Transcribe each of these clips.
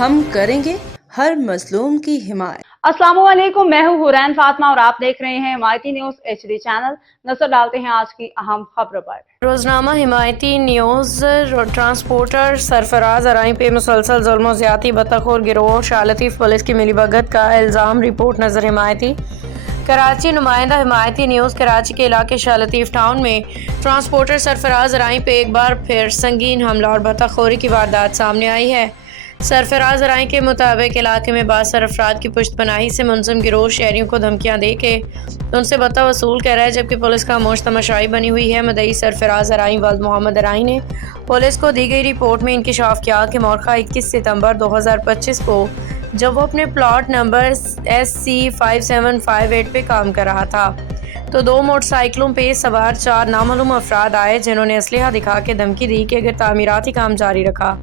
हम करेंगे हर मजलूम की हिमायत। अस्सलामुअलैकुम, मैं हूँ हुरैन फातिमा और आप देख रहे हैं हिमायती न्यूज HD चैनल। नजर डालते हैं आज की अहम खबरों पर। रोजनामा हिमायती न्यूज। ट्रांसपोर्टर सरफराज अराई पे मुसलसल जुल्म ज़्यादती बदतखोर गिरोह शाह-लतीफ पुलिस की मिलीभगत का इल्ज़ाम। रिपोर्ट नजर हिमायती कराची। नुमाइंदा हिमायती न्यूज़ कराची के इलाके शाह-लतीफ टाउन में ट्रांसपोर्टर सरफराज अराई पे एक बार फिर संगीन हमला और बदतखोरी की वारदात सामने आई है। सरफराज अराई के मुताबिक इलाके में बासर अफराद की पुश्तपनाही से मुंज़म गिरोह शहरियों को धमकियाँ दे के उनसे बता वसूल कर रहा है, जबकि पुलिस का खामोश तमाशाई बनी हुई है। मदई सरफराज अराई वल्द मोहम्मद अराई ने पुलिस को दी गई रिपोर्ट में इंकिशाफ किया कि मौका 21 सितंबर 2025 को जब वो अपने प्लॉट नंबर SC 5758 पे काम कर रहा था तो दो मोटरसाइकिलों पे सवार 4 नामालूम अफराद आए, जिन्होंने असलहा दिखा के धमकी दी कि अगर तामीराती काम जारी रखा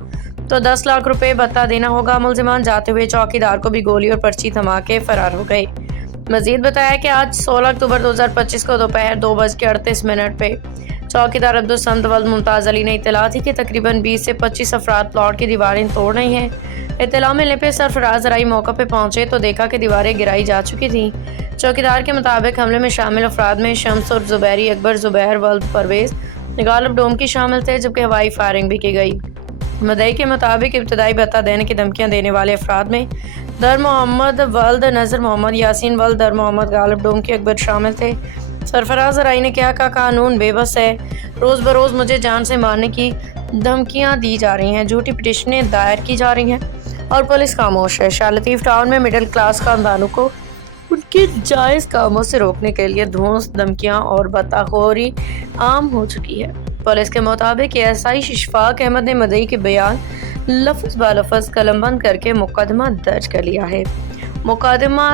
तो 10 लाख रुपए भत्ता देना होगा। मुलजिमान जाते हुए चौकीदार को भी गोली और पर्ची थमा के फरार हो गए। मजीद बताया कि आज 16 अक्टूबर 2025 को दोपहर 2:38 पे चौकीदार अब्दुल समद वल्द मुमताज़ अली ने इत्तला थी कि तकरीबन 20 से 25 अफराद प्लॉट की दीवारें तोड़ रही हैं। इत्तला मिलने पर सरफराज अराई मौका पे पहुंचे तो देखा कि दीवारें गिराई जा चुकी थी। चौकीदार के मुताबिक हमले में शामिल अफराद में शम्स और जुबैरी अकबर जुबैर वल्द परवेज गालिब डोमकी शामिल थे, जबकि हवाई फायरिंग भी की गई। मदई के मुताबिक इब्तदाई भत्ता देने की धमकियां देने वाले अफराद में दर मोहम्मद वल्द नज़र मोहम्मद, यासीन वल्द दर मोहम्मद, गालिब डोमकी अकबर शामिल थे। सरफराज अराई ने कहा कि कानून बेबस है, रोज़ बरोज़ मुझे जान से मारने की धमकियां दी जा रही हैं, झूठी पिटिशनें दायर की जा रही हैं और पुलिस खामोश है। शाह-लतीफ टाउन में मिडिल क्लास खानदानों को उनके जायज़ कामों से रोकने के लिए धौंस, धमकियां और बदतखोरी आम हो चुकी है। पुलिस के मुताबिक SI इशफाक अहमद ने मदई के बयान लफ्ज़ ब लफ्ज़ कलमबंद करके मुकदमा दर्ज कर लिया है। मुकदमा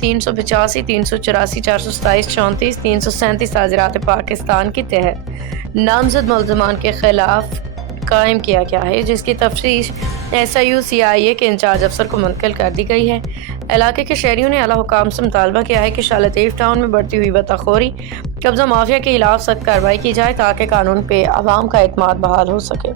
385, 384, 427, 34, 337 ताज़ीरात पाकिस्तान के तहत नामजद मुल्ज़मान के खिलाफ कायम किया गया है, जिसकी तफ्तीश SIU CIA के इंचार्ज अफसर को मुंतकिल कर दी गई है। इलाके के शहरियों ने आला हुकाम से मुतालबा किया है कि शाह-लतीफ टाउन में बढ़ती हुई बदतखोरी, कब्जा माफिया के खिलाफ सख्त कार्रवाई की जाए ताकि कानून पे आवाम का एतमाद बहाल हो सके।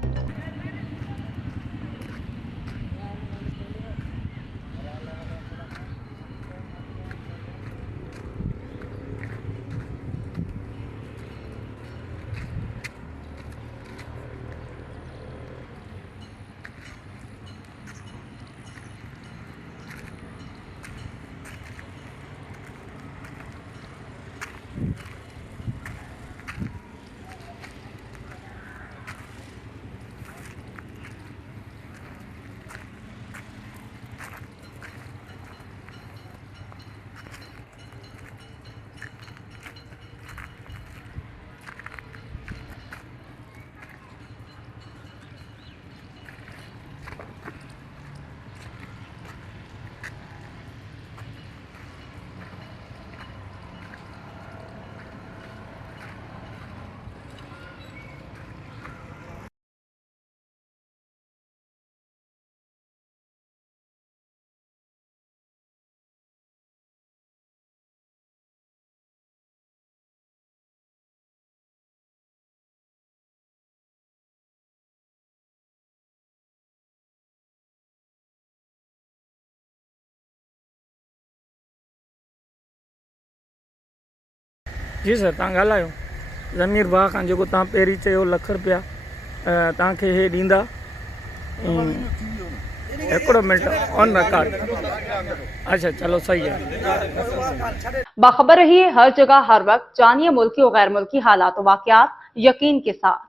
जी सर, तव्हां ॻाल्हायो। ज़मीर भाउ खां जेको तव्हां पहिरीं चयो ₹1 रुपया तव्हांखे हे ॾींदा। हिकिड़ो मिनट, ऑन रिकॉर्ड। अच्छा, चलो सही है। बाखबर रहिए हर जगह हर वक्त, जानिए मुल्की और गैर मुल्की हालात व वाक़यात यकीन के साथ।